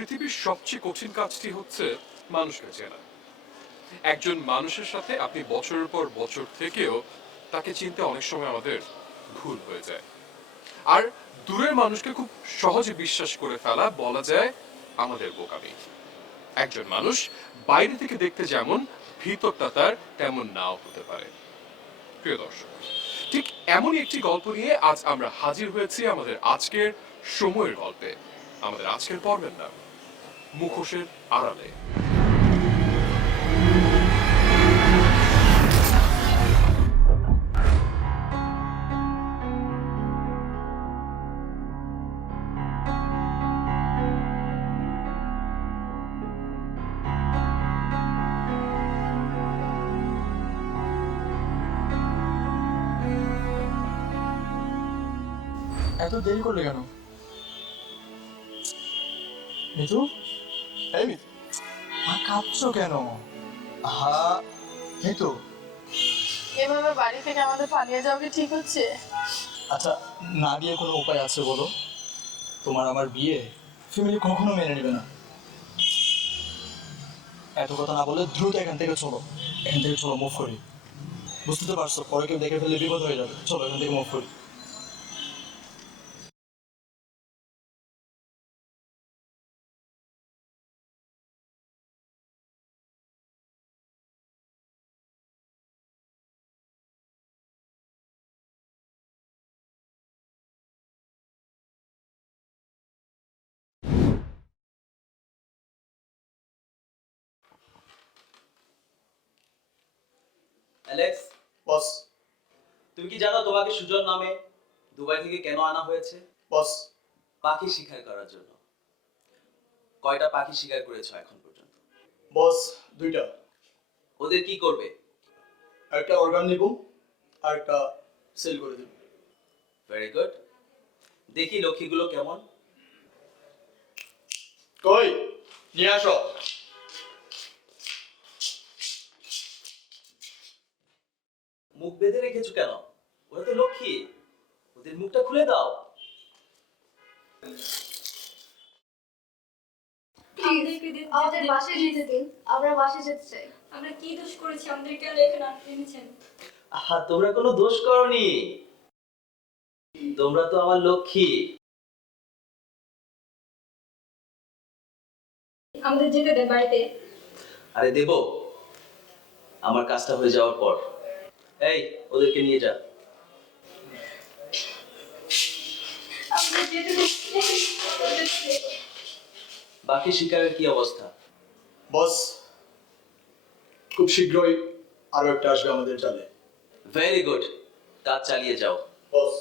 পৃথিবীর সবচেয়ে কঠিন কাজটি হচ্ছে মানুষকে চেনা। একজন মানুষের সাথে আপনি বছরের পর বছর থেকেও তাকে চিনতে অনেক সময় আমাদের ভুল হয়ে যায়। আর দূরের মানুষকে খুব সহজে বিশ্বাস করে ফেলা বলা যায় আমাদের বোকামি। একজন মানুষ বাইরে থেকে দেখতে যেমন, ভিতরটা তার তেমন নাও হতে পারে। প্রিয় দর্শক, ঠিক এমনই একটি গল্প নিয়ে আজ আমরা হাজির হয়েছি আমাদের আজকের সময়ের গল্পে। আমাদের আজকের পর্বের নাম মুখোশের আড়ালে। এত দেরি করলে কেন? মিতু, এই মিতু, আর কাঁদছো কেন? হা, মিতু। এভাবে বাড়ি থেকে আমাদের পালিয়ে যাওয়া কি ঠিক হচ্ছে? আচ্ছা, না গিয়ে কোনো উপায় আছে বলো? তোমার আমার বিয়ে ফ্যামিলি কখনো মেনে নেবে না। এত কথা না বলে দ্রুত এখান থেকে চলো। এখান থেকে চলো, মুভ করি। বুঝতে তো পারছো, পরে কেউ দেখে ফেললে বিপদ হয়ে যাবে। চলো এখান থেকে মুভ করি। অ্যালেক্স, বস, তুমি কি জানো তোমাকে সুজন নামে দুবাই থেকে কেন আনা হয়েছে? বস, পাখি শিকার করার জন্য। কয়টা পাখি শিকার করেছো এখন পর্যন্ত? বস, দুইটা। ওদের কি করবে? একটা অর্গান নিব আর একটা সেল করে দেব। Very good. দেখি লক্ষ্মীগুলো কেমন। কই, নিয়ে আসো। মুখ বেঁধে রেখেছো কেন? ওরা তো লক্ষ্মী, ওদের মুখটা খুলে দাও। আমাদের বাসায় যেতে দিন, আমরা বাসায় যেতে চাই। আমরা কি দোষ করেছি আমাদের কেন এখানে আটকে রেখেছেন? আহা, তোমরা কোনো দোষ করনি, তোমরা তো আমার লক্ষ্মী। আমাদের যেতে দেন বাড়িতে। আরে দেব, আমার কাজটা হয়ে যাওয়ার পর। এই, ওদেরকে নিয়ে যা। আমাদের যেতে দেন। বাকি শিকারের কি অবস্থা? বস, খুব শীঘ্রই আরো একটা আসবে আমাদের জালে। ভেরি গুড, কাজ চালিয়ে যাও। বস,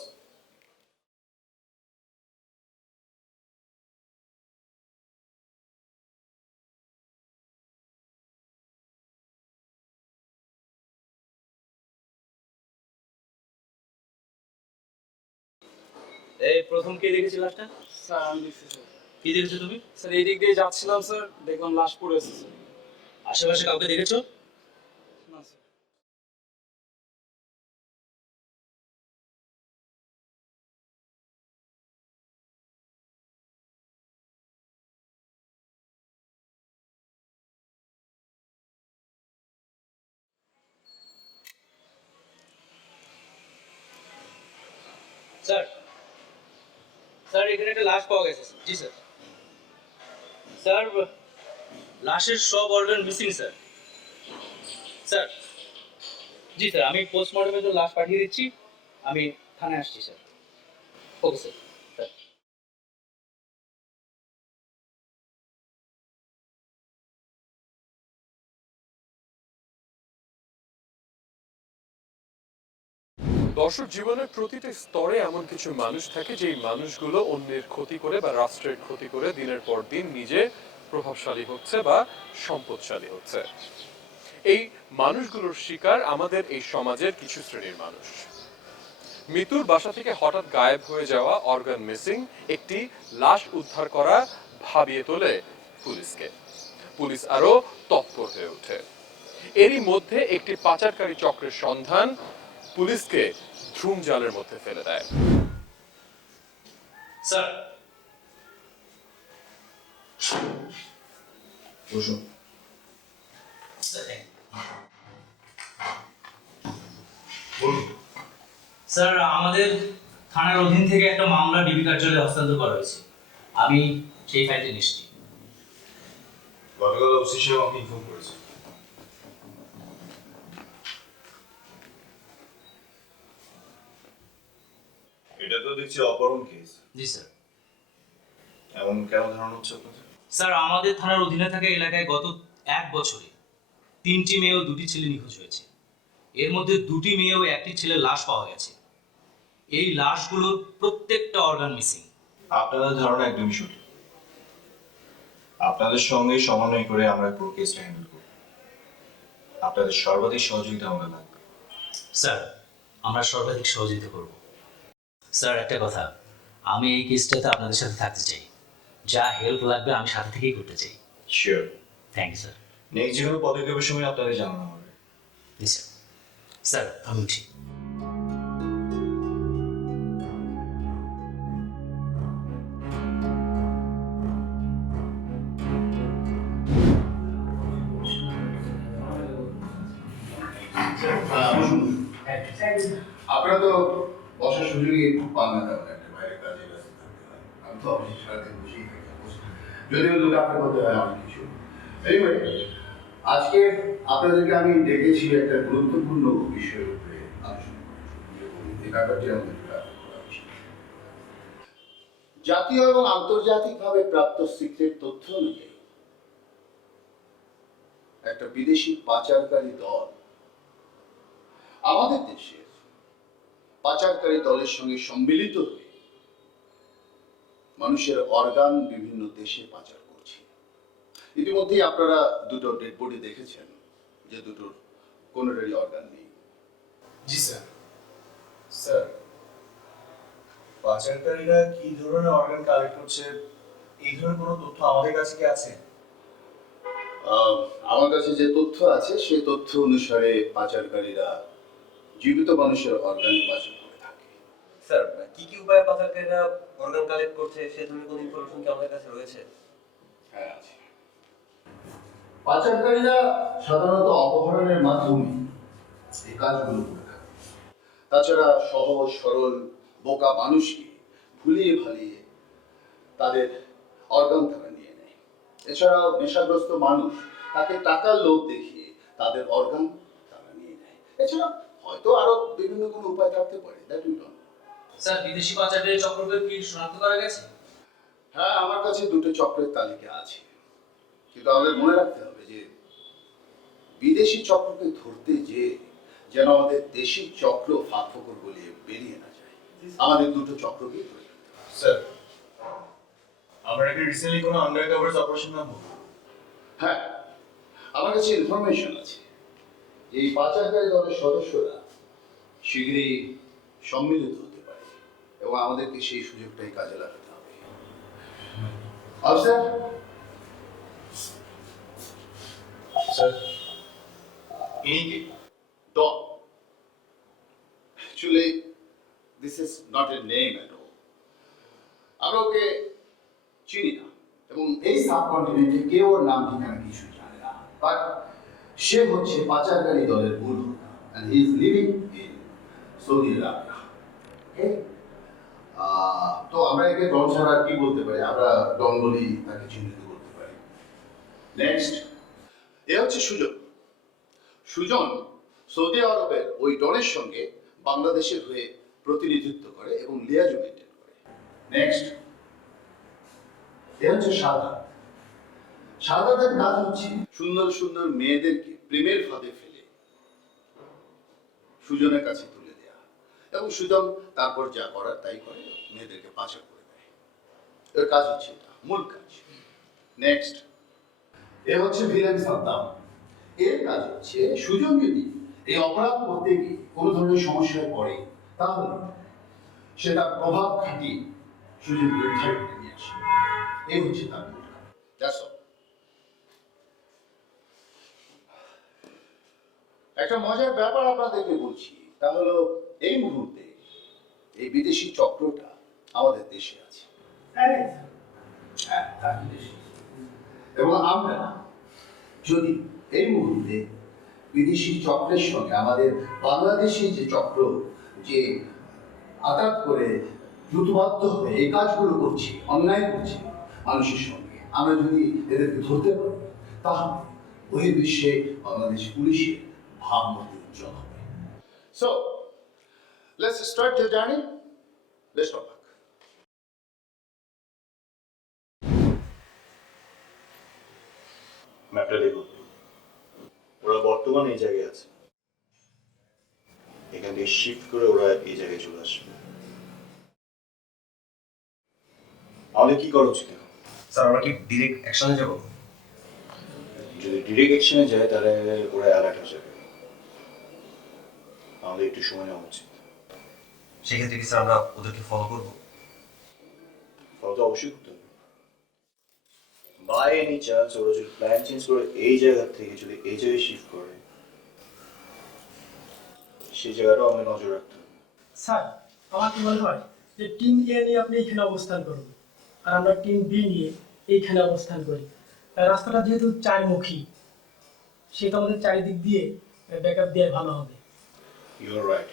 এই প্রথম কে দেখেছি লাশটা? স্যার আমি দেখছি স্যার। কি দেখেছো তুমি? স্যার এই দিক দিয়ে যাচ্ছিলাম স্যার, দেখলাম লাশ পড়ে আছে স্যার। আশেপাশে কাউকে দেখেছো? না স্যার। স্যার, স্যার এখানে একটা লাশ পাওয়া গেছে। জি স্যার। স্যার, লাশের সব অর্গান মিসিং স্যার। স্যার, জি স্যার, আমি পোস্টমর্টমের জন্য লাশ পাঠিয়ে দিচ্ছি। আমি থানায় আসছি স্যার। Okay sir. স্যার, দর্শক, জীবনের প্রতিটি স্তরে এমন কিছু মানুষ থাকে যেই মানুষগুলো অন্যের ক্ষতি করে বা রাষ্ট্রের ক্ষতি করে দিনের পর দিন নিজে প্রভাবশালী হচ্ছে বা সম্পদশালী হচ্ছে। এই মানুষগুলোর শিকার আমাদের এই সমাজের কিছু শ্রেণীর মানুষ। মৃত্যুর বাসা থেকে হঠাৎ গায়েব হয়ে যাওয়া, অর্গান মিসিং, একটি লাশ উদ্ধার করা ভাবিয়ে তোলে পুলিশকে। পুলিশ আরো তৎপর হয়ে ওঠে। এরই মধ্যে একটি পাচারকারী চক্রের সন্ধান পুলিশকে ঝুম জালের মধ্যে ফেলে দেয়। স্যার, বসুন। বলুন। স্যার আমাদের থানার অধীন থেকে একটা মামলা ডিবি কার্যালয়ে হস্তান্তর করা হয়েছে। আমি সেই ফাইলটি নিশ্চিত। গতকাল ওসি সাহেব আমাকে ইনফর্ম করেছে। এটা তো দেখছি অপহরণ কেস। জি স্যার। এমন কেন ধারণা হচ্ছে আপনাদের? স্যার আমাদের থানার অধীনে থাকা এলাকায় গত 1 বছরে 3টি মেয়ে ও 2টি ছেলে নিখোঁজ হয়েছে। এর মধ্যে 2টি মেয়ে ও 1টি ছেলের লাশ পাওয়া গেছে। এই লাশগুলোর প্রত্যেকটা অর্গান মিসিং। আপনাদের ধারণা একদমই সঠিক। আপনাদের সঙ্গে সমন্বয় করে আমরা পুরো কেসটা হ্যান্ডেল করব। আপনাদের সর্বাধিক সহযোগিতা আমাদের লাগবে। স্যার আমরা সর্বাধিক সহযোগিতা করব। স্যার একটা কথা, আমি এই কেসটাতে আপনাদের সাথে থাকতে চাই। যা হেল্প লাগবে আমি সাথে থেকেই করতে চাই। Sure. Thank you sir. Next যে কোনো পদক্ষেপের সময় আপনাদের জানানো হবে। জি স্যার। স্যার আমি উঠি। আপনারা তো বসার সুযোগই পান না, তেমন একটা বাইরে কাজে ব্যস্ত থাকতে হয়। আমি তো অফিসে সারাদিন বসেই থাকি, যদিও লোক আপনার করতে হয় অনেক কিছু। এনিওয়ে, আজকে আপনাদেরকে আমি ডেকেছি একটা গুরুত্বপূর্ণ বিষয়ের উপরে আলোচনা করার। এই ব্যাপারটি আমাদের করা উচিত। জাতীয় এবং আন্তর্জাতিকভাবে প্রাপ্ত সিক্রেট তথ্য অনুযায়ী একটা বিদেশি পাচারকারী দল আমাদের দেশের পাচারকারী দলের সঙ্গে সম্মিলিত হয়ে মানুষের অর্গান বিভিন্ন দেশে পাচার করছে। ইতিমধ্যেই আপনারা দুটো ডেড বডি দেখেছেন, যে দুটোর কোনোটারই অর্গান নেই। জি স্যার। স্যার, পাচারকারীরা কি ধরনের অর্গান কালেক্ট করছে এই ধরনের কোনো তথ্য আমাদের কাছে কি আছে? আমার কাছে যে তথ্য আছে সেই তথ্য অনুসারে পাচারকারীরা জীবিত মানুষের অর্গানই পাচার করে থাকে। স্যার, কি কি উপায়ে পাচারকারীরা অর্গান কালেক্ট করছে সে ধরনের কোনো ইনফরমেশন কি আমাদের কাছে রয়েছে? হ্যাঁ, আছে। পাচারকারীরা সাধারণত অপহরণের মাধ্যমে এই কাজগুলো করে থাকে। তাছাড়া সহজ সরল বোকা মানুষকে ভুলিয়ে ভালিয়ে তাদের অর্গান তারা নিয়ে নেয়। এছাড়াও নেশাগ্রস্ত মানুষ তাকে টাকার লোভ দেখিয়ে তাদের অর্গান তারা নিয়ে নেয়। এছাড়া হয়তো আরো বিভিন্ন কোনো উপায় থাকতে পারে, that we don't know. Sir বিদেশি পাচারকারী চক্রকে কি শনাক্ত করা গেছে? হ্যাঁ, আমার কাছে দুটো চক্রের তালিকা আছে, কিন্তু আমাদের মনে রাখতে হবে যে বিদেশি চক্রকে ধরতে যে যেন আমাদের দেশি চক্র ফাঁক ফোকর বলিয়ে বেরিয়ে না যায়। আমাদের দুটো চক্রকে ধরে ফেলতে হবে। স্যার, আমরা কি রিসেন্টলি কোনো আন্ডারকভার অপারেশন নামবো? হ্যাঁ, আমার কাছে ইনফরমেশন আছে এই পাচারকারী দলের সদস্যরা শীঘ্রই সম্মিলিত হতে পারে এবং আমাদেরকে সেই সুযোগটাই কাজে লাগাতে হবে। অফিসার, স্যার, ইনি কে? Don. Actually, this is not a name at all. আমরা ওকে চিনি না এবং এই সাবকন্টিনেন্টে কেউ ওর নাম ঠিকানা কিছু জানে না, বাট সে হচ্ছে পাচারকারী দলের মূল হোতা and he is living in Saudi Arabia. Okay? তো আমরা একে ডন ছাড়া আর কি বলতে পারি? আমরা ডন বলি তাকে চিহ্নিত করতে পারি। নেক্সট, এ হচ্ছে সুজন। সুজন সৌদি আরবের ওই ডনের সঙ্গে বাংলাদেশের হয়ে প্রতিনিধিত্ব করে এবং লিয়াজু মেনটেন করে। নেক্সট, এ হচ্ছে সাদা। সাদাদের কাজ হচ্ছে সুন্দর সুন্দর মেয়েদেরকে প্রেমের ফাঁদে ফেলে সুজনের কাছে তুলে দেয়া এবং সুজন তারপর যা করার তাই করে, মেয়েদেরকে পাচার করে দেয়। এর কাজ হচ্ছে এটা, মূল কাজ। নেক্সট, এ হচ্ছে ভিলেন সাদ্দাম। এর কাজ হচ্ছে সুজন যদি এই অপরাধ করতে গিয়ে কোনো ধরনের সমস্যায় পড়ে তাহলে সে তার প্রভাব খাটিয়ে সুজনকে উদ্ধার করে নিয়ে আসে। এই হচ্ছে তার মূল কাজ। That's all. একটা মজার ব্যাপার আপনাদেরকে বলছি, তা হলো এই মুহূর্তে এই বিদেশি চক্রটা আমাদের দেশে আছে। হ্যাঁ, তার দেশে। এবং আমরা যদি এই মুহূর্তে বিদেশি চক্রের সঙ্গে আমাদের বাংলাদেশি যে চক্র যে আঘাত করে দ্রুতবাধ্য হয়ে এই কাজগুলো করছি, অন্যায় করছি মানুষের সঙ্গে, আমরা যদি এদেরকে ধরতে পারি তাহলে বহির্বিশ্বে বাংলাদেশ পুলিশের ভাবমূর্তি উজ্জ্বল হবে। So let's start the journey. Best of luck. ম্যাপটা দেখুন, ওরা বর্তমানে এই জায়গায় আছে। এখান থেকে শিফট করে ওরা এই জায়গায় চলে আসবে। আমাদের কি করা উচিত? স্যার আমরা কি ডিরেক্ট অ্যাকশনে যাব? যদি ডিরেক্ট অ্যাকশনে যায় তাহলে ওরা অ্যালার্ট হয়ে যাবে। আমাদের একটু সময় নেওয়া উচিত। সেক্ষেত্রে কি স্যার আমরা ওদেরকে ফলো করবো? ফলো তো অবশ্যই করতে হবে। বাই এনি চান্স ওরা যদি প্ল্যান চেঞ্জ করে এই জায়গা থেকে যদি এই জায়গায় শিফট করে, সেই জায়গাটাও আমাদের নজর রাখতে হবে। স্যার আমার কি মনে হয় যে টিম এ নিয়ে আপনি এখানে অবস্থান করুন আর আমরা টিম বি নিয়ে এইখানে অবস্থান করি। আর রাস্তাটা যেহেতু চারমুখী, সেটা আমাদের চারিদিক দিয়ে ব্যাকআপ দেওয়া ভালো হবে। You R right.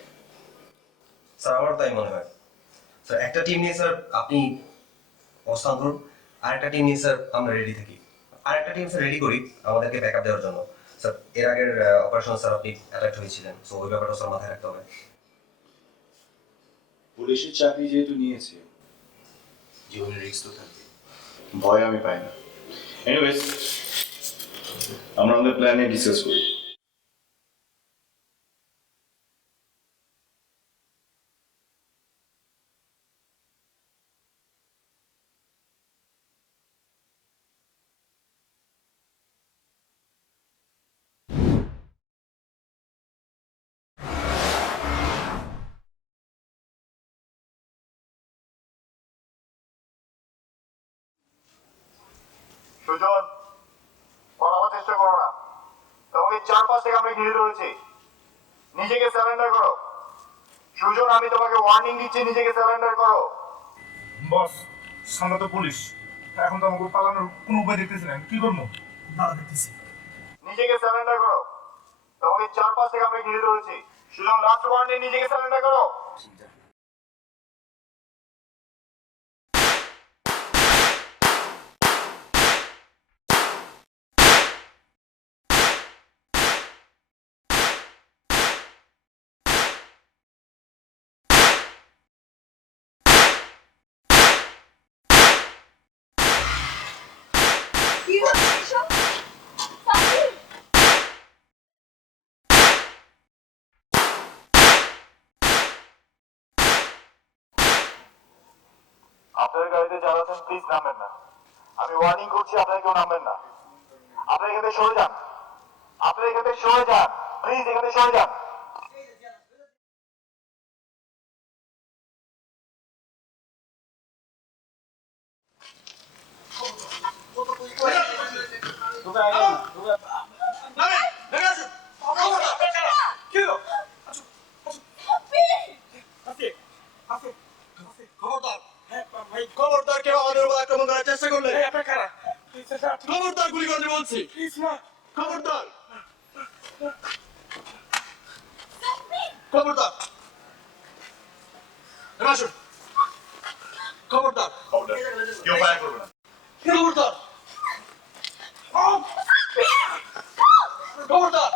স্যার আমার তাই মনে হয়। স্যার একটা টিম নিয়ে স্যার আপনি অবস্থান করুন, আর একটা টিম নিয়ে স্যার আমরা রেডি থাকি। আর একটা টিম স্যার রেডি করি আমাদেরকে ব্যাকআপ দেওয়ার জন্য। স্যার এর আগের অপারেশন স্যার আপনি অ্যাটাক হয়েছিলেন, সো ওই ব্যাপারটা স্যার মাথায় রাখতে হবে। পুলিশের চাকরি যেহেতু নিয়েছে, জীবনের রিস্ক তো থাকবে, ভয় আমি পাই না। এনিওয়েজ, আমরা আমাদের প্ল্যান নিয়ে ডিসকাস করি। সুজন, পালাবার চেষ্টা করো না। তোমাকে 4-5 থেকে আমরা ঘিরে ধরেছি। নিজেকে সারেন্ডার করো। সুজন, আমি তোমাকে ওয়ার্নিং দিচ্ছি, নিজেকে সারেন্ডার করো। বস, সামনে তো পুলিশ। এখন তো আমাকে পালানোর কোনো উপায় দেখতেছি না, কি করবো? দেখতেছি। নিজেকে সারেন্ডার করো। তোমাকে 4-5 থেকে আমরা ঘিরে ধরেছি। সুজন, লাস্ট ওয়ার্নিং, নিজেকে সারেন্ডার করো। কি হচ্ছে এসব? সাব্বির! আপনার গাড়িতে যারা আছেন প্লিজ নামবেন না। আমি ওয়ার্নিং করছি, আপনারা কেউ নামবেন না। আপনারা এখান থেকে সরে যান। আপনারা এখান থেকে সরে যান, প্লিজ এখান থেকে সরে যান। খবরদার কেউ আমাদের উপর আক্রমণ করার চেষ্টা করলে খবরদার গুলি করতে বলছি। খবরদার, খবরদার, আসুন। খবরদার, কেউ ফায়ার করবে না। খবরদার, খবরদার,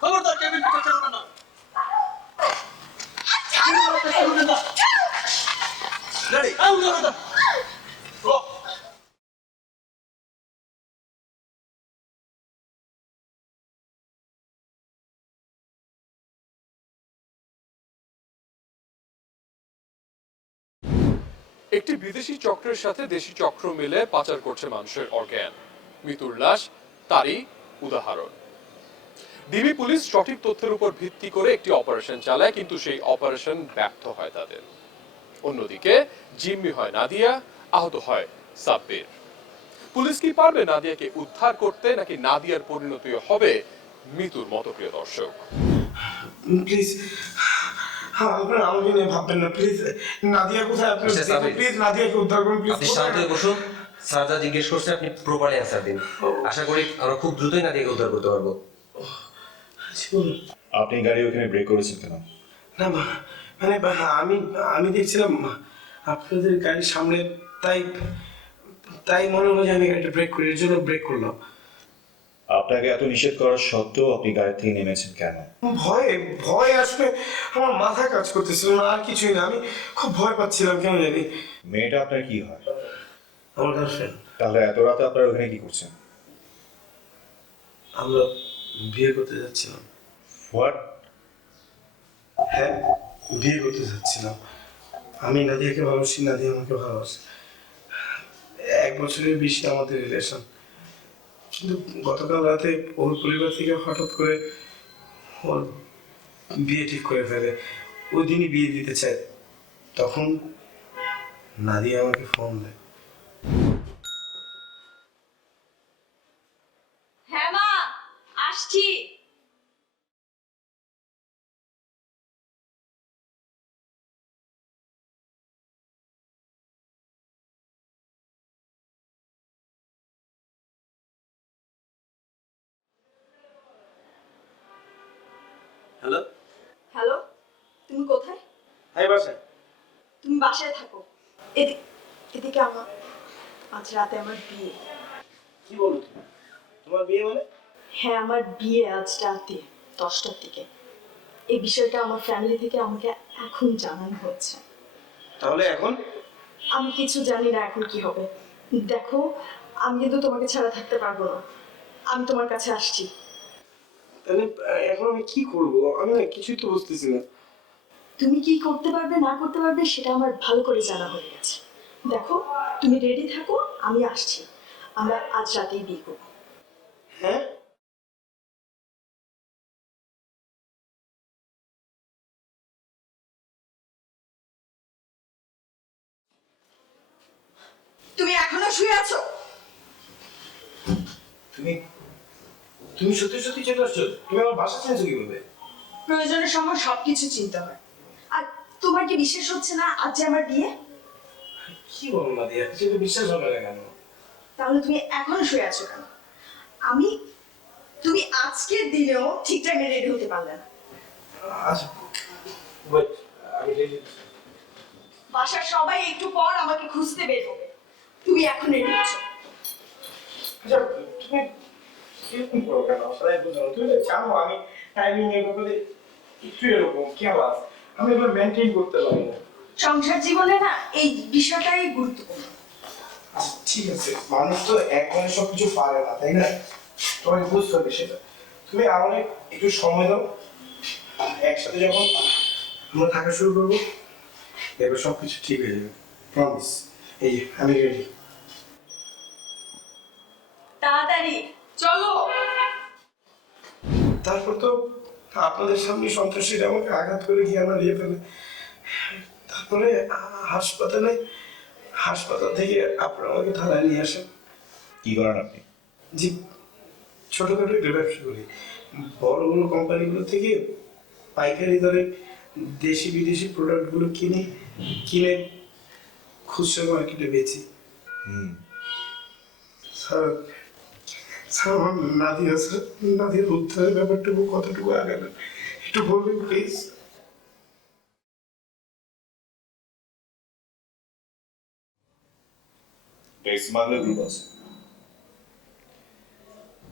খবরদার, কেবিন চেষ্টা করবেন না। Ready? Go. একটি বিদেশি চক্রের সাথে দেশি চক্র মিলে পাচার করছে মানুষের অর্গান। মৃত্যুর লাশ তারই উদাহরণ। ডিবি পুলিশ সঠিক তথ্যের উপর ভিত্তি করে একটি অপারেশন চালায়, কিন্তু সেই অপারেশন ব্যর্থ হয় তাদের। অন্যদিকে জিম্মি হয় নাদিয়া, আহত হয় সাব্বির। পুলিশ কি পারবে নাদিয়াকে উদ্ধার করতে, নাকি নাদিয়ার পরিণতি হবে মৃত্যুর মতো? প্রিয় দর্শক, প্লিজ আপনার আমাকে নিয়ে ভাববেন না, প্লিজ। নাদিয়া কোথায়? আপনি প্লিজ নাদিয়াকে উদ্ধার করুন, প্লিজ। আপনি শান্ত হয়ে বসুন। স্যার যা জিজ্ঞেস করছে আপনি প্রপারলি অ্যান্সার দিন। আশা করি আমরা খুব দ্রুতই নাদিয়াকে উদ্ধার করতে পারবো। আপনি গাড়ি ওখানে ব্রেক করেছেন কেন? না মানে আমি আমি দেখছিলাম আপনাদের গাড়ির সামনে, তাই তাই মনে হলো যে আমি গাড়িটা ব্রেক করি, এর জন্য ব্রেক করলাম। আপনাকে এত নিষেধ করার সত্ত্বেও আপনি গাড়ি থেকে নেমেছেন কেন? ভয়ে ভয়ে আসলে আমার মাথা কাজ করতেছিল না, আর কিছুই না। আমি খুব ভয় পাচ্ছিলাম, কেন জানি। মেয়েটা আপনার কি হয়? আমার গার্লফ্রেন্ড। তাহলে এত রাতে আপনারা ওখানে কি করছেন? আমরা বিয়ে করতে যাচ্ছিলাম। হোয়াট? হ্যাঁ, বিয়ে করতে যাচ্ছিলাম। আমি নাদিয়াকে ভালোবাসি, নাদিয়া আমাকে ভালোবাসে। 1 বছরের বেশি আমাদের রিলেশন। কিন্তু গতকাল রাতে ওর পরিবার থেকে হঠাৎ করে ওর বিয়ে ঠিক করে ফেলে। ওই দিনই বিয়ে দিতে চায়। তখন নাদিয়া আমাকে ফোন দেয়। হ্যাঁ মা, আসছি। হ্যালো, হ্যালো, তুমি কোথায়? হ্যাঁ বাসায়। তুমি বাসায় থাকো। এদিকে আমার আজ রাতে আমার বিয়ে। কি বলো তুমি? তোমার বিয়ে মানে? হ্যাঁ, আমার বিয়ে আজ রাতে 10টার দিকে। এই বিষয়টা আমার ফ্যামিলি থেকে আমাকে এখন জানানো হয়েছে। তাহলে এখন? আমি কিছু জানি না এখন কি হবে। দেখো, আমি কিন্তু তোমাকে ছাড়া থাকতে পারবো না। আমি তোমার কাছে আসছি। তাহলে এখন আমি কি করব? আমি না কিছুই তো বুঝতেছি না। তুমি কি করতে পারবে না করতে পারবে সেটা আমার ভালো করে জানা হয়ে গেছে। দেখো, তুমি রেডি থাকো, আমি আসছি। আমরা আজ রাতেই বিয়ে করবো। হ্যাঁ? তুমি এখনো শুয়ে আছো? তুমি তুমি সত্যি সত্যি চলে আসছো? তুমি আমার বাসা চিনেছো কিভাবে? প্রয়োজনের সময় সবকিছু চিন্তা হয়। আর তোমার কি বিশ্বাস হচ্ছে না আজ যে আমার বিয়ে? কি বলো না দিয়া, সেটা বিশ্বাস হবে না কেন? তাহলে তুমি এখনো শুয়ে আছো কেন? তুমি আজকের দিনেও ঠিক টাইমে রেডি হতে পারলে না। আচ্ছা, ওয়েট, আমি রেডি। বাসার সবাই একটু পর আমাকে খুঁজতে বের হবে। তুমি এখন রেডি আছো? আচ্ছা, তুমি এরকম করো কেন? সবাই বুঝো না। তুমি তো জানো আমি টাইমিং এর ব্যাপারে একটু এরকম কেয়ারলেস। আমি এগুলো মেনটেন করতে পারি না। সংসার জীবনে না এই বিষয়টাই গুরুত্বপূর্ণ। আচ্ছা, ঠিক আছে, মানুষ তো একবারে সবকিছু পারে না, তাই না? তোমাকে বুঝতে হবে সেটা। তুমি আমাকে একটু সময় দাও। একসাথে যখন আমরা থাকা শুরু করবো, এবার সবকিছু ঠিক হয়ে যাবে, প্রমিস। এই যে, আমি রেডি। তাড়াতাড়ি চলো। তারপর তো আপনাদের সামনে সন্ত্রাসীরা আমাকে আঘাত করে গিয়ে আমার দিয়ে ফেলে। তারপরে হাসপাতালে, হাসপাতাল থেকে আপনারা আমাকে থানায় নিয়ে আসেন। কি করেন আপনি? জি, ছোটখাটো একটা ব্যবসা করি। বড় বড় কোম্পানিগুলো থেকে পাইকারি দরে দেশি বিদেশি প্রোডাক্টগুলো কিনে খুচরা মার্কেটে বেচি। স্যার, স্যার আমার নাদিয়া, স্যার নাদিয়ার উদ্ধারের ব্যাপারটুকু কতটুকু আগাবেন একটু বলবেন প্লিজ? স্মাগলার গ্রুপ আছে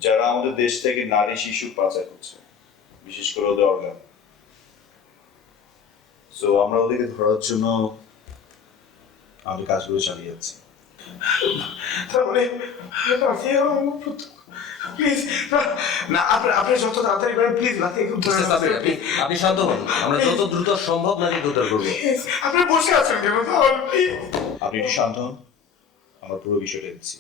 যারা আমাদের দেশ থেকে নারী শিশু পাচার করছে, বিশেষ করে ওদের অর্গান। সো আমরা ওদেরকে ধরার জন্য আমাদের কাজগুলো চালিয়ে যাচ্ছি। তার মানে নাদিয়া প্লিজ না, আপনি যত তাড়াতাড়ি পারেন প্লিজ নাদিয়াকে উদ্ধার করুন। আপনি শান্ত হন, আমরা যত দ্রুত সম্ভব নাদিয়াকে উদ্ধার করবো। আপনি বসে আছেন কেন? তাহলে প্লিজ আপনি একটু শান্ত হন, আমরা পুরো বিষয়টা দেখছি।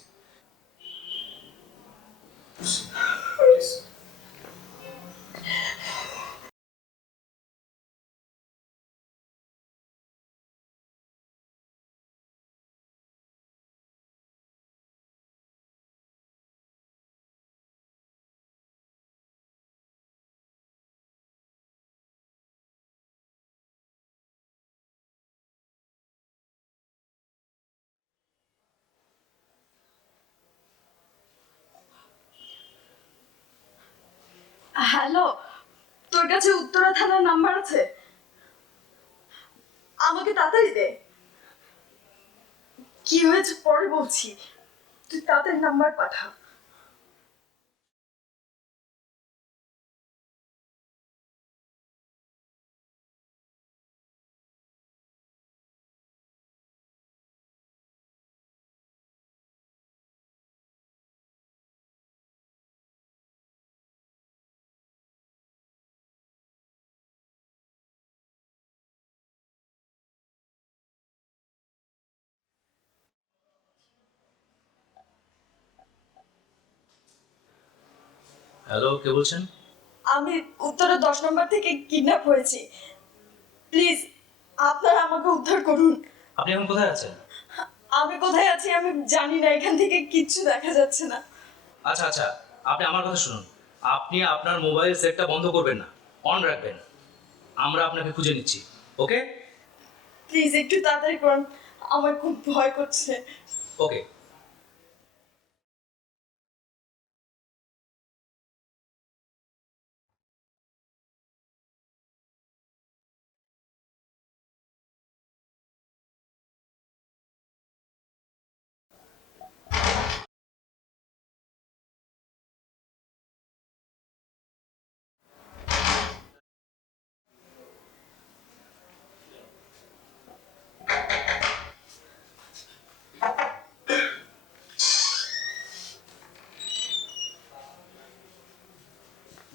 হ্যালো, তোর কাছে উত্তরা থানার নাম্বার আছে? আমাকে তাড়াতাড়ি দে। কি হয়েছে পরে বলছি, তুই তাড়াতাড়ি নাম্বার পাঠা। হ্যালো, কে বলছেন? আমি উত্তরা 10 নম্বর থেকে কিডন্যাপ হয়েছি, প্লিজ আপনারা আমাকে উদ্ধার করুন। আপনি এখন কোথায় আছেন? আমি কোথায় আছি আমি জানি না, এখান থেকে কিচ্ছু দেখা যাচ্ছে না। আচ্ছা আচ্ছা, আপনি আমার কথা শুনুন। আপনি আপনার মোবাইল সেটটা বন্ধ করবেন না, অন রাখবেন। আমরা আপনাকে খুঁজে নিচ্ছি, ওকে? প্লিজ একটু তাড়াতাড়ি করুন, আমার খুব ভয় করছে। ওকে।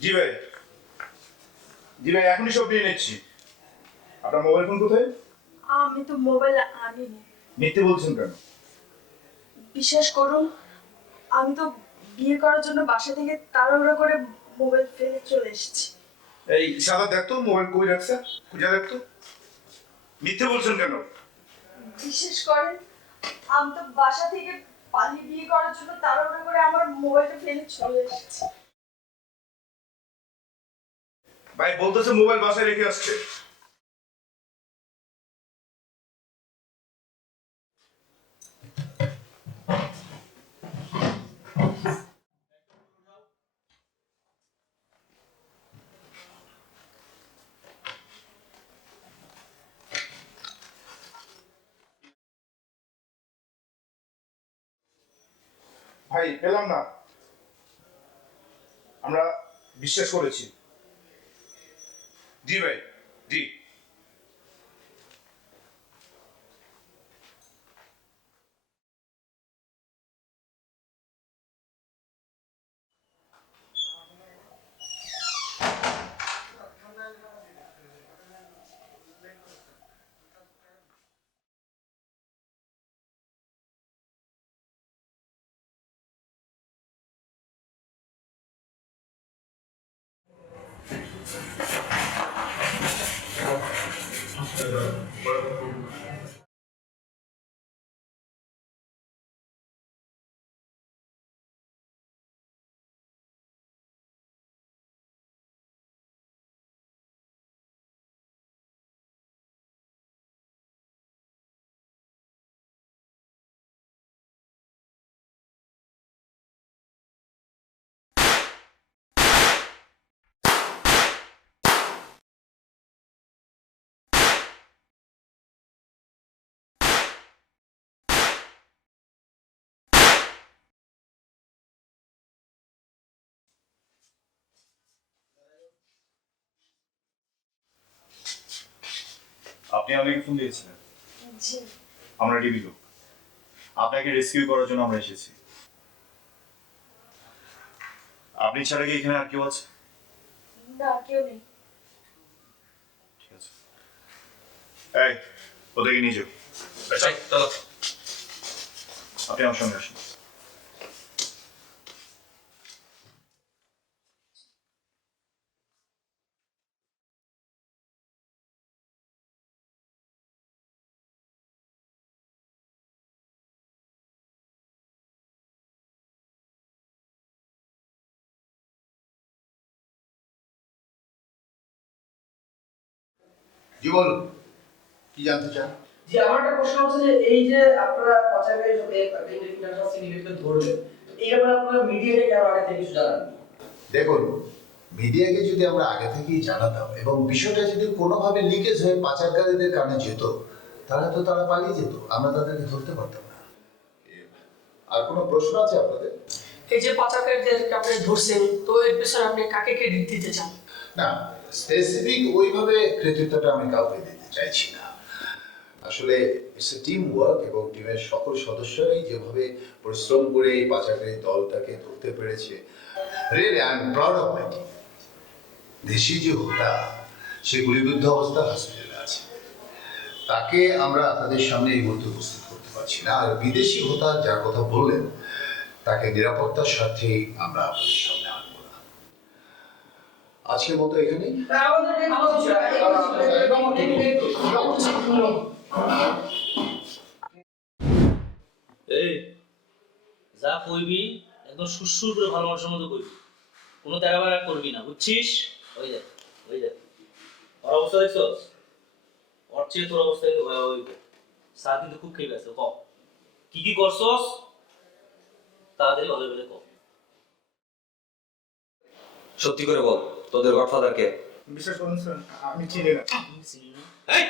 জি ভাই, জি ভাই, এখনই সব নিয়ে নিচ্ছি। আপনার মোবাইল ফোন কোথায়? আমি তো মোবাইল আনিনি। মিথ্যে বলছেন কেন? বিশ্বাস করুন, আমি তো বিয়ে করার জন্য বাসা থেকে তাড়াহুড়ো করে মোবাইল ফেলে চলে এসেছি। এই সাদা দেখতো মোবাইল কই রাখছে, খুঁজে দেখতো। মিথ্যে বলছেন কেন? বিশ্বাস করেন, আমি তো বাসা থেকে পালিয়ে বিয়ে করার জন্য তাড়াহুড়ো করে আমার মোবাইলটা ফেলে চলে এসেছি। ভাই বলতেছে মোবাইল বাসায় রেখে আসছে। ভাই পেলাম না, আমরা বিশ্বাস করেছি। জি ভাই, জি। আপনি আমাকে ফোন দিয়েছিলেন? জি। আমরা ডিবি লোক, আপনাকে রেস্কিউ করার জন্য আমরা এসেছি। আপনি ছাড়া কি এখানে আর কেউ আছে? না, কেউ নেই। ঠিক আছে, এই ওদেরকে নিয়ে যাও। চলো। আপনি আমার সঙ্গে আসুন। জি বলুন, কি জানতে চান? জি, আমার একটা প্রশ্ন হচ্ছে যে এই যে আপনারা পাচারকারী সাথে একটা ইন্টারন্যাশনাল সিন্ডিকেটকে ধরলেন, তো এই ব্যাপারে আপনারা মিডিয়াতে কেন আগে থেকে কিছু জানাননি? দেখুন, মিডিয়াকে যদি আমরা আগে থেকেই জানাতাম এবং বিষয়টা যদি কোনোভাবে লিকেজ হয়ে পাচারকারীদের কানে যেত, তাহলে তো তারা পালিয়ে যেত, আমরা তাদেরকে ধরতে পারতাম না। আর কোনো প্রশ্ন আছে আপনাদের? এই যে পাচারকারীদেরকে আপনি ধরছেন, তো এর পেছনে আপনি কাকে ক্রেডিট দিতে চান? না, স্পেসিফিক ওইভাবে কৃতিত্বটা আমি কাউকে দিতে চাইছি না। আসলে ইটস এ টিম ওয়ার্ক এবং টিমের সকল সদস্যরাই যেভাবে পরিশ্রম করে এই পাচারকারী দলটাকে ধরতে পেরেছে, really I am proud of my team. দেশি যে হোতা, সে গুলিবিদ্ধ অবস্থা হসপিটালে আছে, তাকে আমরা আপনাদের সামনে এই মুহূর্তে উপস্থিত করতে পারছি না। আর বিদেশি হোতা যার কথা বললেন, তাকে নিরাপত্তার সাথে আমরা আপনাদের সামনে আনবো না। আজকের মতো এখানেই। এই যা কইবি একদম সুসুর করে ভালো মানুষের মতো কইবি, কোনো তেরাবেরা করবি না, বুঝছিস? ওই দেখ ওর অবস্থা দেখছস? ওর চেয়ে তোর অবস্থা কিন্তু ভয়াবহ হইবে। স্যার কিন্তু খুব খেয়ে গেছে। ক কি কি করছস তাড়াতাড়ি ভালো করে ক। সত্যি করে বল, তোদের গডফাদারকে? বিশ্বাস করুন স্যার, আমি চিনি না। এই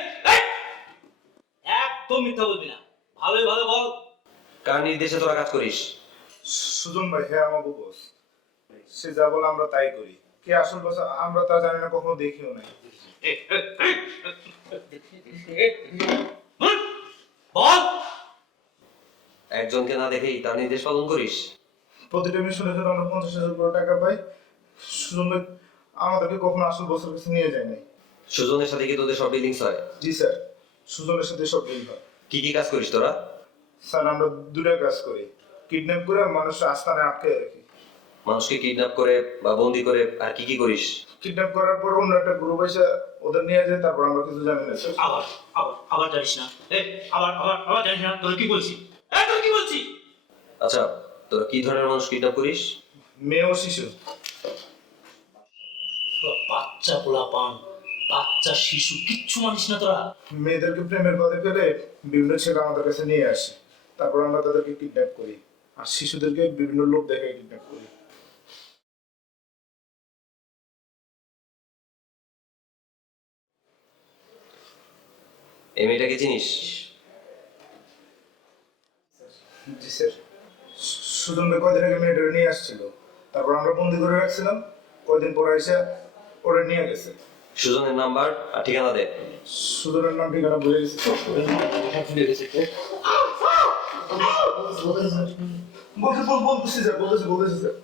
একদম মিথ্যা বলবি না, ভালোই ভালো বল। কার নির্দেশে তোরা কাজ করিস? সুজন ভাই, হ্যাঁ আমাকে বস। সে যা বলে আমরা তাই করি। কে আসল বস আমরা তা জানি না, কখনো দেখিও নাই। বল। একজনকে না দেখেই তার নির্দেশ পালন করিস? প্রতিটা মিশনের জন্য আমরা 50,000 করে টাকা পাই। সুজন ভাই আমাদেরকে কখনো আসল বসের কাছে নিয়ে যায় নাই। সুজনের সাথে কি তোদের সব ডিলিংস হয়? জি স্যার, সুজনের সাথে সব ডিল হয়। কি কি কাজ করিস তোরা? স্যার আমরা দুটা কাজ করি, কিডন্যাপ করে মানুষের আস্তানে আটকে রাখি। মানুষকে কিডন্যাপ করে বা বন্দি করে আর কি কি করিস? কিডন্যাপ করার পর অন্য একটা গ্রুপ এসে ওদের নিয়ে যায়, তারপর আমরা কিছু জানি না স্যার। আবার জানিস না? আবার জানিস না? তোর কি বলছি? তোর কি বলছি? আচ্ছা, তোরা কি ধরনের মানুষ কিডন্যাপ করিস? মেয়ে ও শিশু। বাচ্চা পোলাপান, বাচ্চা শিশু কিচ্ছু মানিস না তোরা? মেয়েদেরকে প্রেমের পথে ফেলে বিভিন্ন ছেলে আমাদের কাছে নিয়ে আসে, তারপর আমরা তাদেরকে কিডন্যাপ করি। আর শিশুদেরকে বিভিন্ন লোক দেখে কিডন্যাপ করি। এই মেয়েটাকে চিনিস? জি স্যার, সুজন ভাই কয়দিন আগে মেয়েটাকে নিয়ে আসছিল, তারপর আমরা বন্দি করে রাখছিলাম। কয়দিন পর এসে ওরা নিয়ে গেছে। সুজনের নাম্বার আর ঠিকানা দে। সুজনের নাম ঠিকানা ভুলে গেছি। বলতেছি স্যার।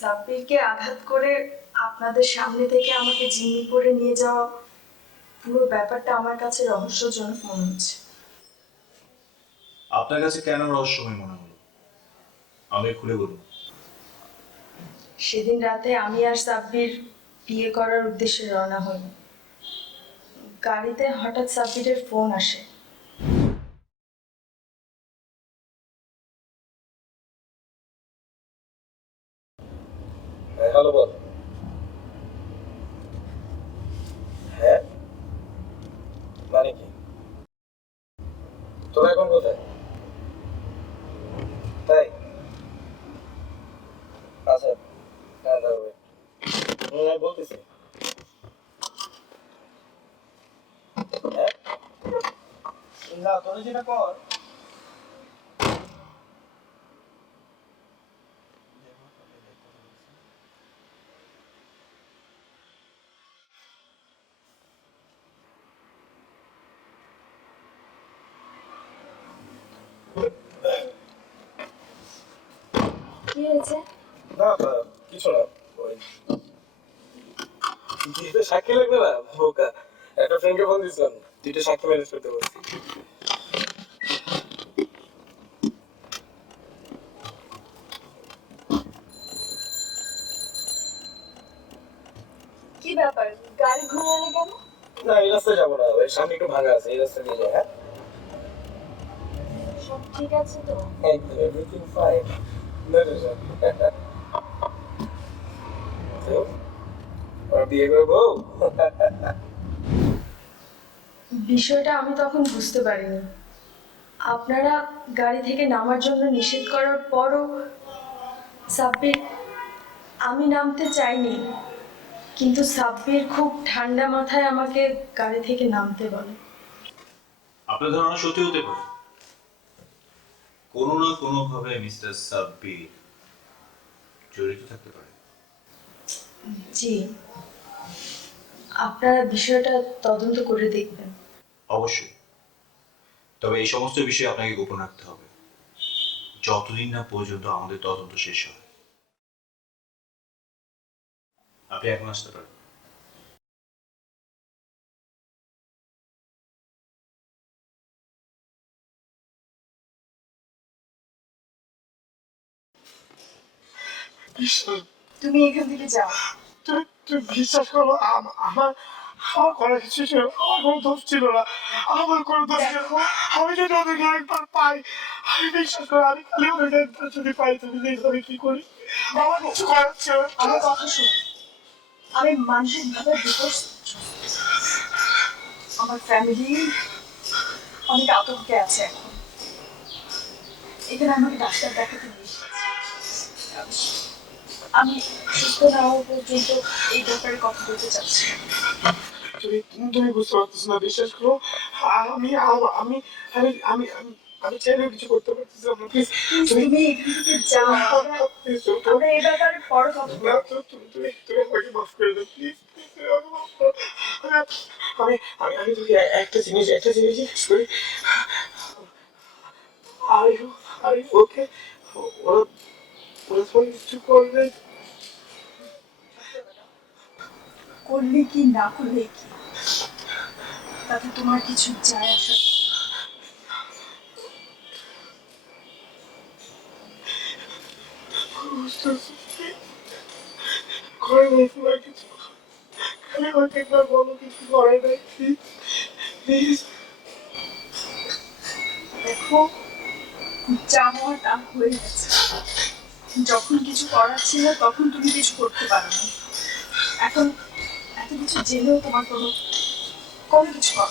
সাব্বিরকে আঘাত করে আপনাদের সামনে থেকে আমাকে জিম্মি করে নিয়ে যাওয়া, পুরো ব্যাপারটা আমার কাছে রহস্যজনক মনে হচ্ছে। আপনার কাছে কেন রহস্যময় মনে হলো? আমি খুলে বলুন। সেদিন রাতে আমি আর সাব্বির বিয়ে করার উদ্দেশ্যে রওনা হই। গাড়িতে হঠাৎ সাব্বিরের ফোন আসে। হ্যালো বল। হ্যাঁ, মানে কি? তোরা এখন কোথায়? তাই? আচ্ছা, আমি বলতেছি। হ্যাঁ, না তোরা যেটা কর। কি হয়েছে? না কিছু না, ওই দুইটা সাক্ষী লাগবে না বোকা। একটা ফ্রেন্ডকে ফোন দিয়েছিলাম, দুইটা সাক্ষী ম্যানেজ করতে বলছি। কি ব্যাপার, গাড়ি ঘুরালে কেন? না এই রাস্তায় যাবো না, ওই সামনে একটু ভাঙা আছে, এই রাস্তা দিয়ে যাই। হ্যাঁ, সব ঠিক আছে তো? একদম এভরিথিং ফাইন। না ওরা বিয়ে করবো। বিষয়টা আমি তখন বুঝতে পারিনি। আপনারা গাড়ি থেকে নামার জন্য নিষেধ করার পরও সাব্বির, আমি নামতে চাইনি, কিন্তু সাব্বির খুব ঠান্ডা মাথায় আমাকে গাড়ি থেকে নামতে বলে। আপনার ধারণা সত্যি হতে পারে, কোনো না কোনো ভাবে মিস্টার সাব্বির জড়িত থাকতে পারে। জি, আপনারা বিষয়টা তদন্ত করে দেখবেন। অবশ্যই, তবে এই সমস্ত বিষয় আপনাকে গোপন রাখতে হবে যতদিন না পর্যন্ত আমাদের তদন্ত শেষ হয়। আপনি এখন আসতে পারেন। তুমি এখান থেকে যাও। তুমি বিশ্বাস করো, আমার আমার কোনো কিছু ছিল না, আমার কোনো দোষ ছিল না, আমার কোনো দোষ ছিল না। আমি যদি ওদেরকে একবার পাই, আমি বিশ্বাস করো, আমি খালি ওদেরকে একবার যদি পাই, তুমি দেখো আমি কি করি। আমার কিছু করার ছিল না। আমার কথা শোনো, আমি মানসিকভাবে বিপর্যস্ত। আমার ফ্যামিলি অনেক আতঙ্কে আছে এখন। এখানে আমাকে ডাক্তার দেখাতে নিয়ে এসেছে। আমি সুস্থ না হওয়া পর্যন্ত এই ব্যাপারে কথা বলতে চাচ্ছি না। তুমি বুঝতে পারতেছ না, বিশ্বাস করো, আমি আমি আমি আমি আমি চাইলেও কিছু করতে পারতেছি না। প্লিজ তুমি এখান থেকে যাও, আমরা এই ব্যাপারে পরে কথা বলবো। তুমি আমাকে মাফ করে দাও, প্লিজ আমাকে মাফ করো। আমি আমি আমি তোকে একটা জিনিস জিজ্ঞেস করি, আর ওকে ওরা ওরা তোমার কিছু করবে? করলে কি না করলে কি, তাতে তোমার কিছু যায় আসে না। করে বলছো না কিছু, খালি আমাকে একবার বলো কিছু করে নাই, প্লিজ। দেখো, যা হওয়ার তা হয়ে গেছে। যখন কিছু করার ছিল তখন তুমি কিছু করতে পারো না। এখন এত কিছু জেনেও তোমার কোনো কিছু করো না।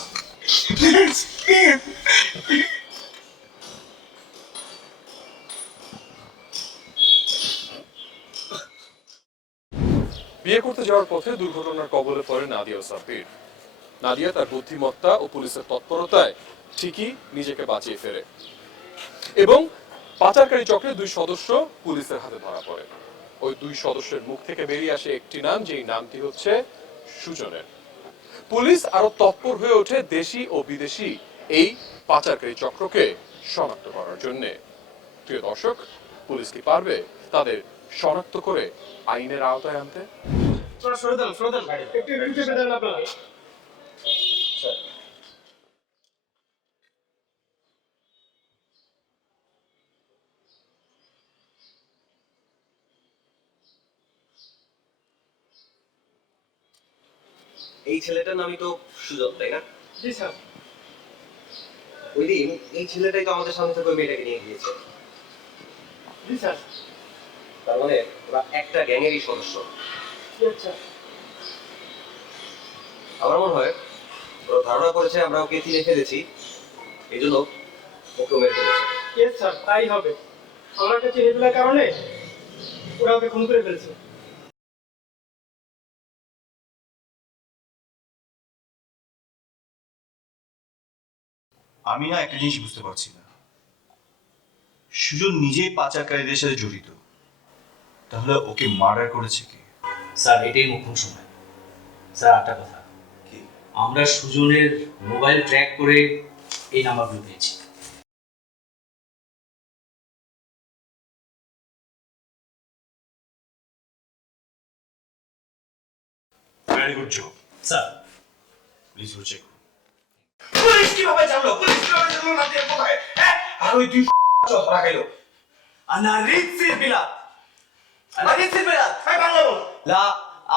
বিয়ে করতে যাওয়ার পথে দুর্ঘটনার কবলে পড়ে নাদিয়া ও সাব্বির। নাদিয়া তার বুদ্ধিমত্তা ও পুলিশের তৎপরতায় ঠিকই নিজেকে বাঁচিয়ে ফেরে এবং পাচারকারী চক্রের 2 সদস্য পুলিশের হাতে ধরা পড়ে। ওই 2 সদস্যের মুখ থেকে বেরিয়ে আসে একটি নাম, যেই নামটি হচ্ছে সুজনের। পুলিশ আরো তৎপর হয়ে ওঠে দেশি ও বিদেশি এই পাচারকারী চক্রকে শনাক্ত করার জন্য। প্রিয় দর্শক, পুলিশ কি পারবে তাদের শনাক্ত করে আইনের আওতায় আনতে? এই ছেলেটার নামই তো সুজন, তাই না? জি স্যার। ওই দিন এই ছেলেটাই তো আমাদের সামনে থেকে ওই মেয়েটাকে নিয়ে গিয়েছে। জি স্যার। তার মানে ওরা একটা গ্যাংয়েরই সদস্য। আচ্ছা। আমার মনে হয় ওরা ধারণা করেছে আমরা ওকে চিনে ফেলেছি, এই জন্য ওকে মেরে ফেলেছে। ইয়েস স্যার, তাই হবে। আমরা একটা চিনে ফেলার কারণে ওরা ওকে খুন করে ফেলছে। আমি না একটা জিনিস বুঝতে পারছি না, সুজন নিজেই পাচারকারীদের সাথে জড়িত, তাহলে ওকে মার্ডার করেছে কে? স্যার এটাই মুখ্য সময়। স্যার একটা কথা, আমরা সুজনের মোবাইল ট্র্যাক করে এই নাম্বারগুলো পেয়েছি। Very good job sir. Please go check. Police কিভাবে জানলো নাদিয়া কোথায়? আর ওই 2 ধরা গেল। বাংলা বল।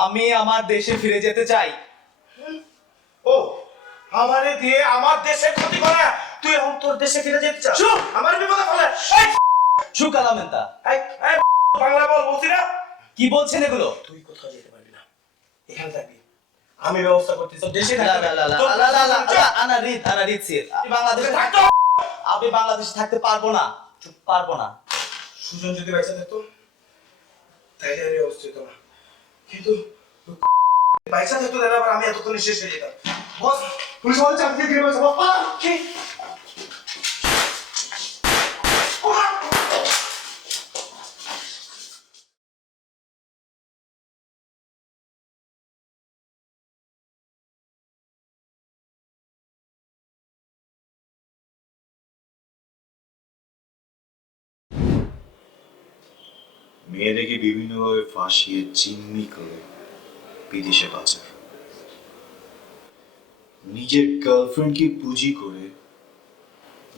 আমি আমার দেশে ফিরে যেতে চাই। ও, আমারে দিয়ে আমার দেশে ক্ষতি করে, তুই এখন তোর দেশে ফিরে যেতে চাস? আমার বিপদে ফেলে। সুকালামেন্তা, বাংলা বল, বলছি না? কি বলছেন এগুলো? তুই কোথাও যেতে পারবি না, এখানে থাকবি, আমি ব্যবস্থা করতেছি। দেশে বাংলাদেশে আমি বাংলাদেশে থাকতে পারবো না, পারবো না। সুজন যদি বেঁচে থাকতো তাইলে আর এই অবস্থা হতো না, কিন্তু পয়সা থাকতো তাহলে আবার আমি এতক্ষণ শেষ হয়ে যেতাম। বস পুলিশ আমাদের চাকরি দিয়ে দিয়েছে। বাবা কি মেয়েদেরকে বিভিন্নভাবে ফাঁসিয়ে চিম্মি করে বিদেশে পাচার, নিজের গার্লফ্রেন্ডকে পুঁজি করে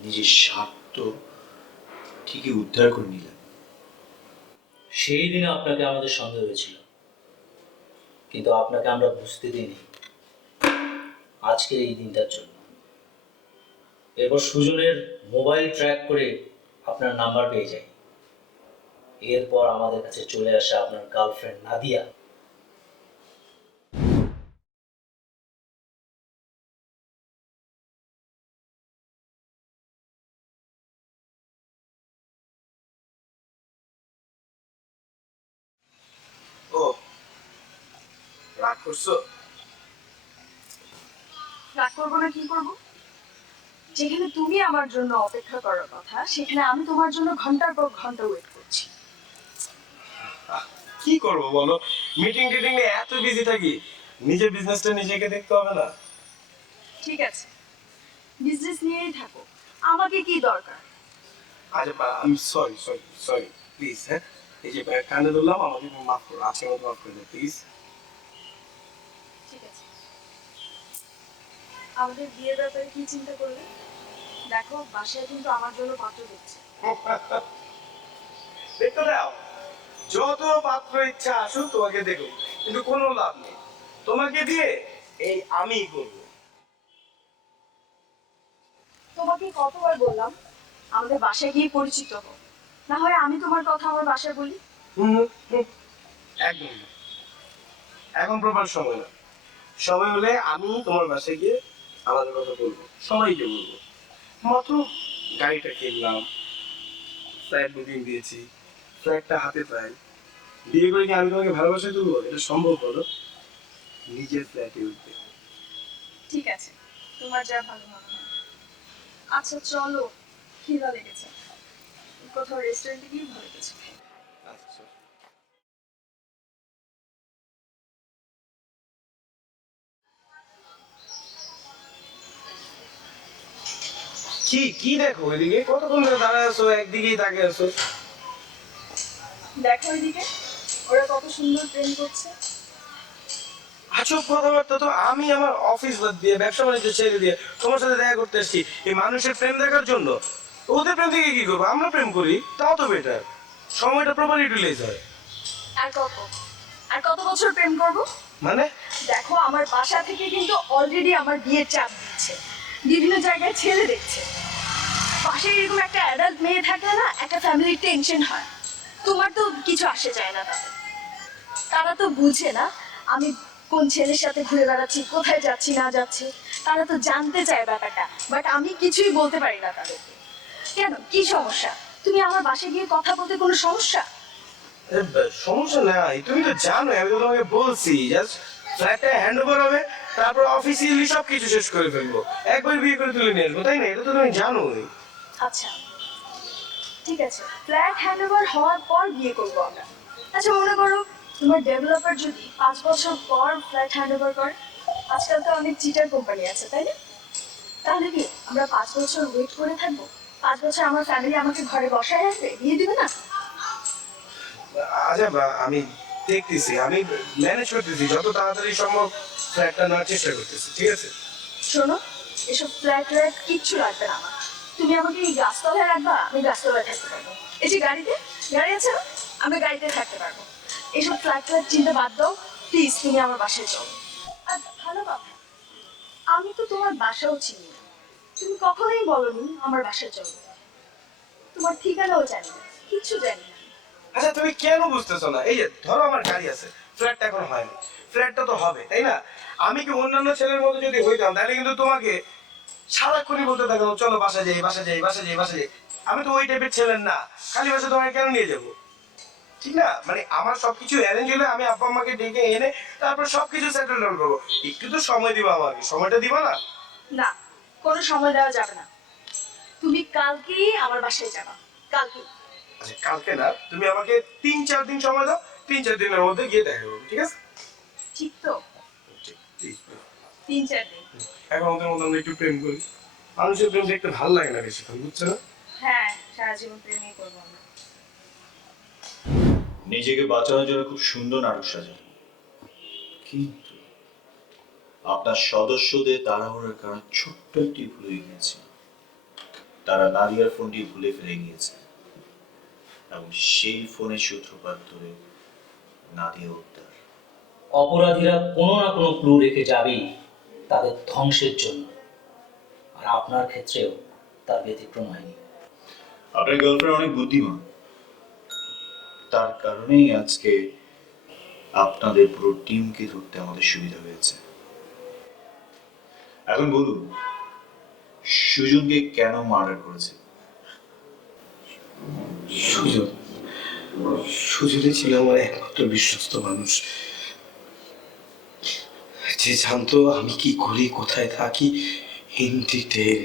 নিজের স্বার্থ ঠিকই উদ্ধার করে নিলেন। সেই দিনে আপনাকে আমাদের সন্দেহ হয়েছিল, কিন্তু আপনাকে আমরা বুঝতে দিইনি আজকের এই দিনটার জন্য। এরপর সুজনের মোবাইল ট্র্যাক করে আপনার নাম্বার পেয়ে যাই। এরপর আমাদের কাছে চলে আসে আপনার গার্লফ্রেন্ড নাদিয়া। ও রাগ করছো? রাগ করবো না, কি করবো? যেখানে তুমি আমার জন্য অপেক্ষা করার কথা, সেখানে আমি তোমার জন্য ঘন্টার পর ঘন্টা ওয়েট করছি। কি করবো বলো, মিটিং টিটিং নিয়ে এত বিজি থাকি, নিজের বিজনেসটা নিজেকে দেখতে হবে না? ঠিক আছে, বিজনেস নিয়েই থাকো, আমাকে কি দরকার? আরে আমি সরি সরি সরি প্লিজ। হ্যাঁ এই যে কানে ধরলাম, আমাকে মাফ করো, আজকের মতো মাফ করে দাও প্লিজ। ঠিক আছে, আমাদের বিয়ের ব্যাপারে কি চিন্তা করলে? দেখো বাসায় কিন্তু আমার জন্য পাত্র দেখছে। দেখতে দাও, যত পাত্র ইচ্ছা আসুক তোমাকে দেখো, কিন্তু কোনো লাভ নেই, তোমাকে দিয়ে এই আমিই করবো। তোমাকে কতবার বললাম আমাদের বাসায় গিয়ে পরিচিত হও, না হয় আমি তোমার কথা আমার বাসায় বলি। একদম না। এখন প্রপার সময় না, সময় হলে আমি তোমার বাসায় গিয়ে আমাদের কথা বলবো, সবাইকে বলবো। মাত্র গাড়িটা কিনলাম, ফ্ল্যাট বুকিং দিয়েছি, ফ্ল্যাটটা হাতে পাই, বিয়ে করে কি আমি তোমাকে ভালোবাসা দেবো? এটা সম্ভব হলো? নিজের ফ্ল্যাটে উঠবে। ঠিক আছে, তোমার যা ভালো মনে হয়। আচ্ছা চলো, খিদা লেগেছে, কোথাও রেস্টুরেন্টে গিয়ে ভালো কিছু খাই। আচ্ছা কি কি দেখো এদিকে, কতক্ষণ ধরে দাঁড়ায় আছো, একদিকেই তাকিয়ে আছো? দেখো এদিকে, ওরা কত সুন্দর প্রেম করছে। আজব কথাবার্তা তো। আমি আমার অফিস বাদ দিয়ে, ব্যবসা বাণিজ্য ছেড়ে দিয়ে তোমার সাথে দেখা করতে এসেছি এই মানুষের প্রেম দেখার জন্য। ওদের প্রেম থেকে কি করবো? আমরা প্রেম করি, তাও তো বেটার, সময়টা প্রপার ইউটিলাইজ হয়। আর কত বছর প্রেম করব? মানে দেখো আমার বাসা থেকে কিন্তু অলরেডি আমার বিয়ের চাপ দিচ্ছে, বিভিন্ন জায়গায় ছেলে দেখছে। পাশে এরকম একটা অ্যাডাল্ট মেয়ে থাকলে না একটা ফ্যামিলির টেনশন হয়। তোমার তো কিছু আসে যায় না তাতে, তারা তো বুঝে না আমি কোন ছেলের সাথে ঘুরে বেড়াচ্ছি, কোথায় যাচ্ছি না যাচ্ছি, তারা তো জানতে চায় ব্যাপারটা, বাট আমি কিছুই বলতে পারি না তাদেরকে। কেন, কি সমস্যা? তুমি আমার বাসায় গিয়ে কথা বলতে কোনো সমস্যা? সমস্যা নাই, তুমি তো জানো, আমি তো তোমাকে বলছি জাস্ট ফ্ল্যাটটা হ্যান্ড ওভার হবে, তারপর অফিসিয়ালি সব কিছু শেষ করে ফেলবো, একবার বিয়ে করে তুলে নিয়ে আসবো, তাই না? এটা তো তুমি জানোই। আচ্ছা ঠিক আছে, ফ্ল্যাট হ্যান্ডওভার হওয়ার পর বিয়ে করবো আমরা। আচ্ছা মনে করো তোমার ডেভেলপার যদি 5 বছর পর ফ্ল্যাট হ্যান্ডওভার করে, আজকাল তো অনেক চিটার কোম্পানি আছে তাই না? তাহলে কি আমরা 5 বছর ওয়েট করে থাকবো? 5 বছর আমার ফ্যামিলি আমাকে ঘরে বসায় রাখবে, বিয়ে দিবে না? আচ্ছা আমি দেখতেছি, আমি ম্যানেজ করতেছি, যত তাড়াতাড়ি সম্ভব ফ্ল্যাটটা নেওয়ার চেষ্টা করতেছি, ঠিক আছে? শোনো, এসব ফ্ল্যাট কিচ্ছু লাগবে না আমার। তুমি আমাকে এই গাছতলায় রাখবা, আমি গাছতলায় থাকতে পারবো। এই যে গাড়ি আছে না, আমরা গাড়িতে থাকতে পারবো। এইসব ফ্ল্যাট চিন্তা বাদ দাও প্লিজ, তুমি আমার বাসায় চলো। আর ভালো কথা, আমি তো তোমার বাসাও চিনি না, তুমি কখনোই বলোনি আমার বাসায় চলো। তোমার ঠিকানাও জানি না, কিচ্ছু জানি না। আচ্ছা তুমি কেন বুঝতেছো না? এই যে ধরো আমার গাড়ি আছে, ফ্ল্যাটটা এখন হয়নি, ফ্ল্যাটটা তো হবে তাই না? আমি কি অন্যান্য ছেলের মতো যদি হইতাম তাহলে কিন্তু তোমাকে সারাক্ষণই বলতে থাকো চলো বাসা যাই বাসা যাই বাসা যাই বাসা যাই। আমি তো ওই টাইপের ছেলের না, খালি বাসা তোমাকে কেন নিয়ে যাবো? ঠিক না? মানে আমার সবকিছু অ্যারেঞ্জ হলে আমি আব্বা আম্মাকে ডেকে এনে তারপর সবকিছু সেটেল ডাউন করবো। একটু তো সময় দিবা আমাকে, সময়টা দিবা না? না, কোনো সময় দেওয়া যাবে না। তুমি কালকেই আমার বাসায় যাবা, কালকে। আচ্ছা কালকে না, তুমি আমাকে 3-4 দিন সময় দাও, 3-4 দিনের মধ্যে গিয়ে দেখা করবো, ঠিক আছে? ঠিক তো? 3-4 দিন। এখন ওদের মধ্যে আমরা একটু প্রেম করি, মানুষের প্রেম দেখতে ভালো লাগে না বেশিক্ষণ, বুঝছো না? হ্যাঁ, সারা জীবন প্রেমই করবো আমরা। নিজেকে বাঁচানোর জন্য খুব সুন্দর নাটক সাজান, কিন্তু আপনার সদস্যদের তাড়াহুড়োর কারণে ছোট্ট একটি ভুলে গিয়েছে। তারা নাদিয়ার ফোনটি ভুলে ফেলে গিয়েছে এবং সেই ফোনের সূত্রপাত ধরে নাদিয়া উদ্ধার। অপরাধীরা কোনো না কোনো ক্লু রেখে যাবেই তাদের ধ্বংসের জন্য, আর আপনার ক্ষেত্রেও তার ব্যতিক্রম হয়নি। আপনার গার্লফ্রেন্ড অনেক বুদ্ধিমান, তার কারণেই আজকে আপনাদের পুরো টিমকে ধরতে আমাদের সুবিধা হয়েছে। এখন বলুন, সুজনকে কেন মার্ডার করেছে? সুজনই ছিল আমার একমাত্র বিশ্বস্ত মানুষ, যে জানতো আমি কি করি, কোথায় থাকি, ইন ডিটেল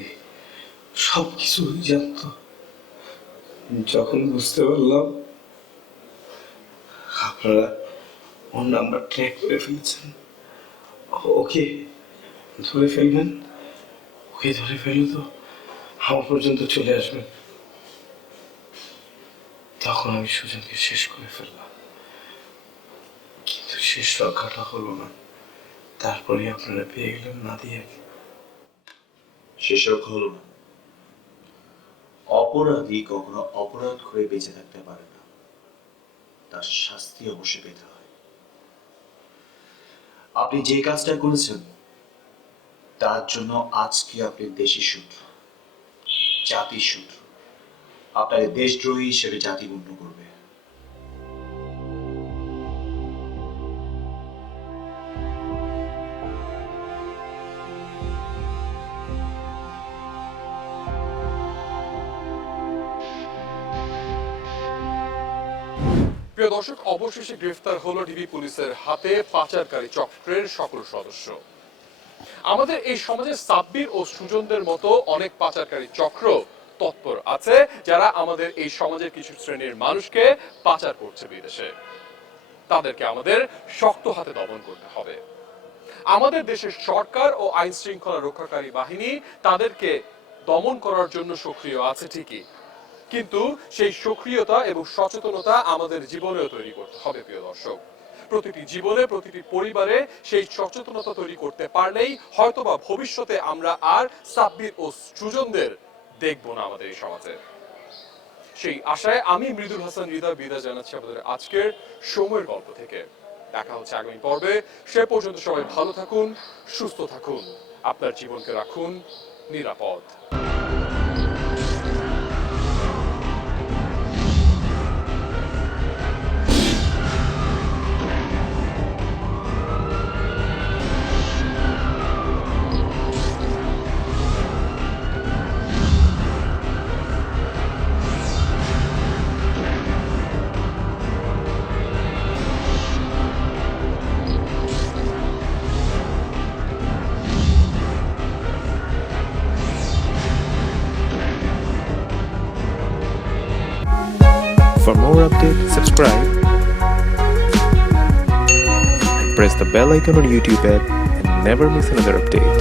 সব কিছু জানতো। যখন বুঝতে পারলাম আপনারা ওর নাম্বার ট্র্যাক করে ফেলছেন, ওকে ধরে ফেলবেন, ওকে ধরে ফেললে তো আমার পর্যন্ত চলে আসবেন, তখন আমি সুজনকে শেষ করে ফেললাম। কিন্তু শেষ রক্ষাটা হলো না, তারপরে আপনারা পেয়ে গেলেন নাদিয়াকে। শেষ রক্ষা হলো না। অপরাধী কখনো অপরাধ করে বেঁচে থাকতে পারে না, তার শাস্তি অবশ্যই পেতে হয়। আপনি যে কাজটা করেছেন তার জন্য আজকে আপনি দেশি শত্রু, জাতির শত্রু। আপনাকে দেশদ্রোহী হিসেবে জাতি গণ্য করবে। প্রিয় দর্শক, অবশেষে গ্রেফতার হলো ডিবি পুলিশের হাতে পাচারকারী চক্রের সকল সদস্য। আমাদের এই সমাজে সাব্বির ও সুজনদের মতো অনেক পাচারকারী চক্র তৎপর আছে, যারা আমাদের এই সমাজের কিছু শ্রেণীর মানুষকে পাচার করছে বিদেশে। তাদেরকে আমাদের শক্ত হাতে দমন করতে হবে। আমাদের দেশের সরকার ও আইন শৃঙ্খলা রক্ষাকারী বাহিনী তাদেরকে দমন করার জন্য সক্রিয় আছে ঠিকই, কিন্তু সেই সক্রিয়তা এবং সচেতনতা আমাদের জীবনেও তৈরি করতে হবে। প্রিয় দর্শক, প্রতিটি জীবনে, প্রতিটি পরিবারে সেই সচেতনতা তৈরি করতে পারলেই হয়তোবা ভবিষ্যতে আমরা আর সাব্বির ও সুজনদের দেখব না আমাদের এই সমাজে। সেই আশায় আমি মৃদুল হাসান হৃদয় বিদায় জানাচ্ছি আমাদের আজকের সময়ের গল্প থেকে। দেখা হচ্ছে আগামী পর্বে। সে পর্যন্ত সবাই ভালো থাকুন, সুস্থ থাকুন, আপনার জীবনকে রাখুন নিরাপদ। For more updates, subscribe and press the bell icon on YouTube app and never miss another update.